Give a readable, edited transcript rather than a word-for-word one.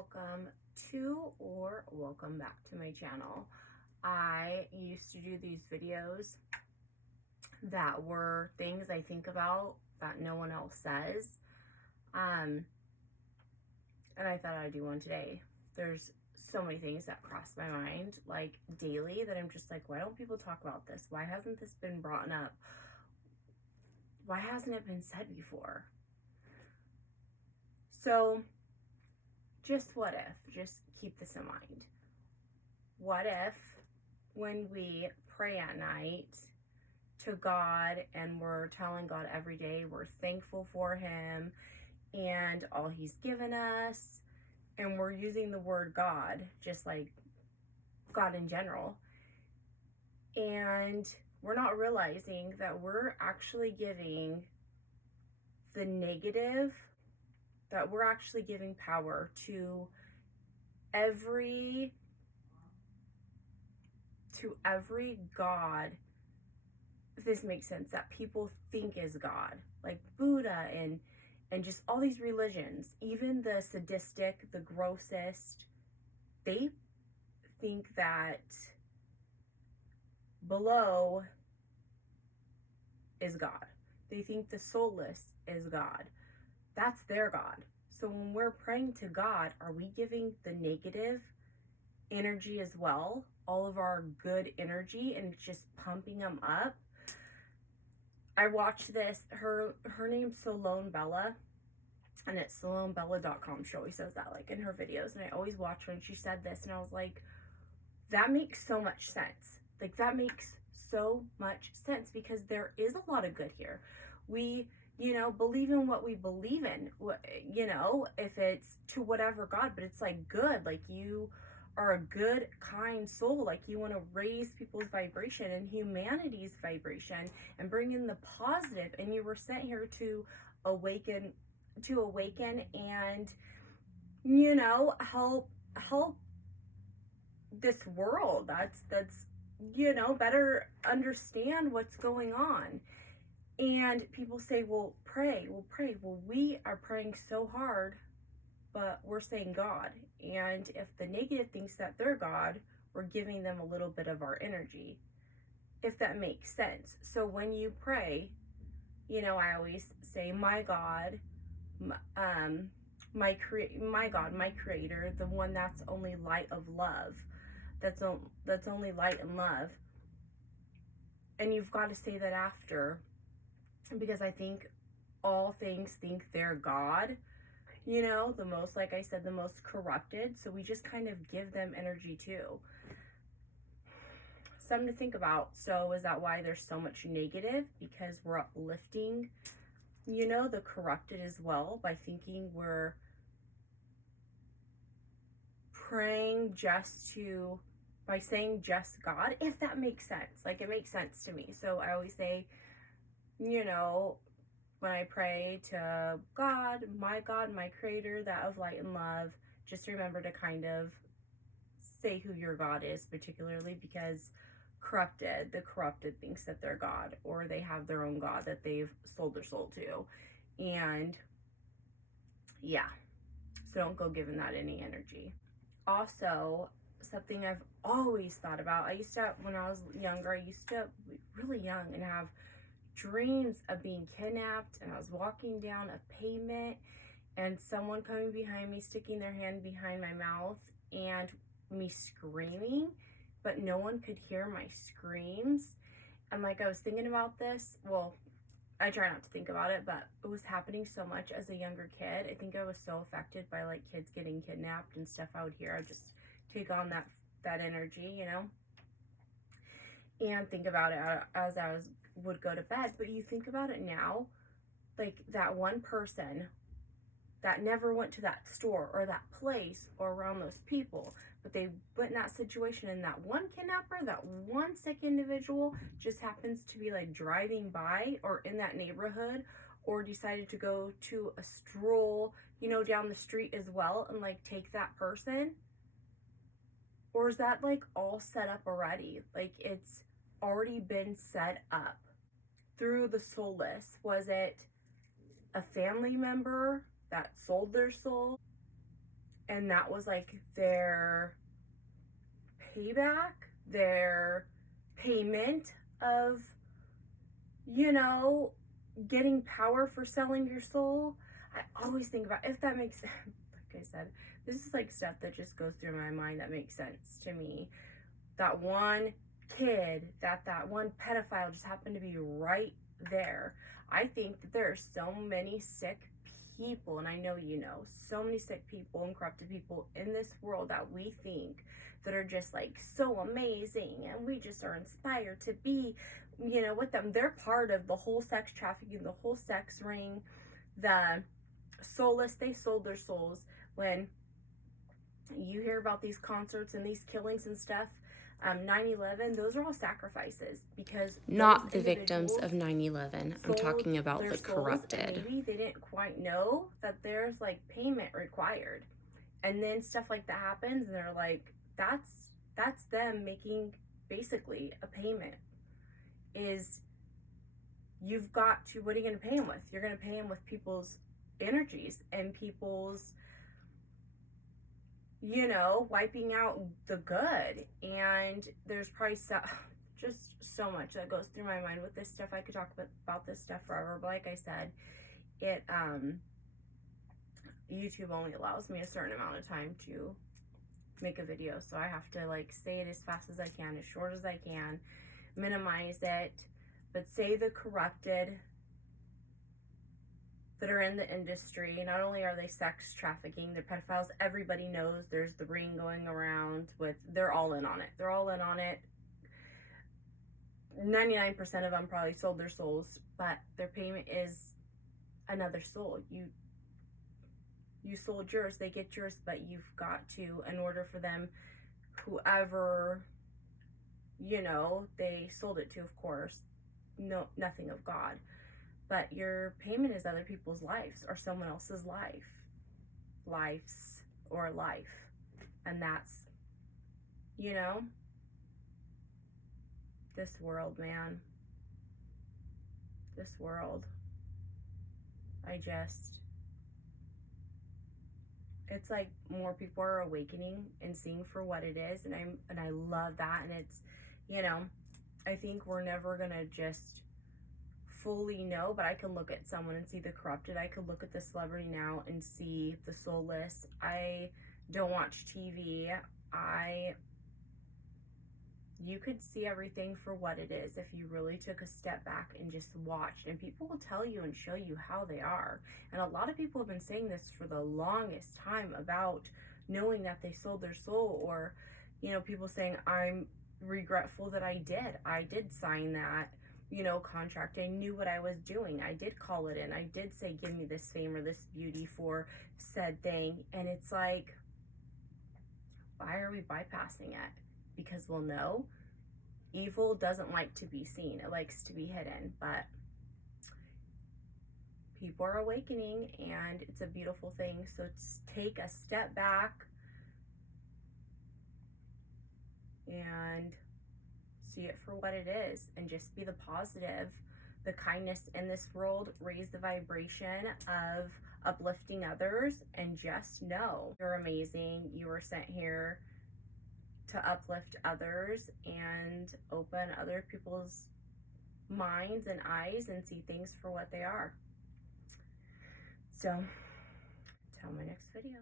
welcome to or welcome back to my channel. I used to do these videos that were things I think about that no one else says. And I thought I'd do one today. There's so many things that cross my mind like daily that I'm just like, why don't people talk about this? Why hasn't this been brought up? Why hasn't it been said before? So just what if, just keep this in mind. What if when we pray at night to God and we're telling God every day we're thankful for Him and all He's given us, and we're using the word God, just like God in general, and we're not realizing that we're actually giving the negative, that we're actually giving power to every God, if this makes sense, that people think is God, like Buddha and just all these religions, even the sadistic, the grossest, they think that below is God. They think the soulless is God. That's their God. So when we're praying to God, are we giving the negative energy as well? All of our good energy and just pumping them up? I watched this, her name's Solone Bella, and it's SoloneBella.com. She always says that like in her videos, and I always watch her, and she said this, and I was like, that makes so much sense. Like, that makes so much sense, because there is a lot of good here. We, believe in what we believe in, if it's to whatever God, but it's like good, like you are a good, kind soul, like you want to raise people's vibration and humanity's vibration and bring in the positive, and you were sent here to awaken and help this world that's better understand what's going on. And people say, well, pray. Well, we are praying so hard, but we're saying God. And if the negative thinks that they're God, we're giving them a little bit of our energy, if that makes sense. So when you pray, I always say, my God, my God, my creator, the one that's only light of love, that's only light and love. And you've got to say that after, because I think all things think they're God, the most, like I said, the most corrupted. So we just kind of give them energy too. Something to think about. So is that why there's so much negative? Because we're uplifting, the corrupted as well, by thinking we're praying by saying just God, if that makes sense. Like, it makes sense to me. So I always say, when I pray to God, my creator, that of light and love, just remember to kind of say who your God is, particularly because the corrupted thinks that they're God, or they have their own God that they've sold their soul to. And yeah, so don't go giving that any energy. Also, something I've always thought about, when I was younger, I used to be really young and have dreams of being kidnapped, and I was walking down a pavement and someone coming behind me, sticking their hand behind my mouth, and me screaming, but no one could hear my screams. And like, I was thinking about this, well, I try not to think about it, but it was happening so much as a younger kid. I think I was so affected by like kids getting kidnapped and stuff I would hear. I'd just take on that energy, and think about it as I would go to bed. But you think about it now, like that one person that never went to that store or that place or around those people, but they went in that situation, and that one kidnapper, that one sick individual just happens to be like driving by or in that neighborhood, or decided to go to a stroll, down the street as well, and like take that person. Or is that like all set up already? Like, it's already been set up through the soulless. Was it a family member that sold their soul And that was like their payback, their payment of, you know, getting power for selling your soul. I always think about, if that makes sense, like I said, this is like stuff that just goes through my mind that makes sense to me. That one kid, that one pedophile just happened to be right there. I think that there are so many sick people, and I know you know, so many sick people and corrupted people in this world that we think that are just like so amazing, and we just are inspired to be, you know, with them. They're part of the whole sex trafficking, the whole sex ring, the soulless. They sold their souls. When you hear about these concerts and these killings and stuff, 9/11, those are all sacrifices, because Not the victims of 9/11. I'm talking about the corrupted. Maybe they didn't quite know that there's like payment required, and then stuff like that happens, and they're like, that's them making basically a payment. Is you've got to, what are you going to pay them with? You're going to pay them with people's energies and people's, you know, wiping out the good. And there's probably just so much that goes through my mind with this stuff. I could talk about this stuff forever, but like I said, it YouTube only allows me a certain amount of time to make a video, so I have to like say it as fast as I can, as short as I can, minimize it. But say the corrupted that are in the industry, not only are they sex trafficking, they're pedophiles. Everybody knows there's the ring going around with, they're all in on it. They're all in on it. 99% of them probably sold their souls, but their payment is another soul. You sold yours, they get yours, but you've got to, in order for them, whoever, you know, they sold it to, of course, no, nothing of God, but your payment is other people's lives or someone else's lives, or life. And that's, you know, this world, man, this world, it's like more people are awakening and seeing for what it is, and I love that. And it's, you know, I think we're never gonna just fully know, but I can look at someone and see the corrupted. I could look at the celebrity now and see the soulless. I don't watch TV. You could see everything for what it is if you really took a step back and just watched. And people will tell you and show you how they are. And a lot of people have been saying this for the longest time about knowing that they sold their soul, or, you know, people saying, I'm regretful that I did sign that, you know, contract. I knew what I was doing. I did call it in. I did say, give me this fame or this beauty for said thing. And it's like, why are we bypassing it? Because we'll know evil doesn't like to be seen. It likes to be hidden. But people are awakening, and it's a beautiful thing. So take a step back and see it for what it is, and just be the positive, the kindness in this world. Raise the vibration of uplifting others, and just know you're amazing. You were sent here to uplift others and open other people's minds and eyes and see things for what they are. So, till my next video.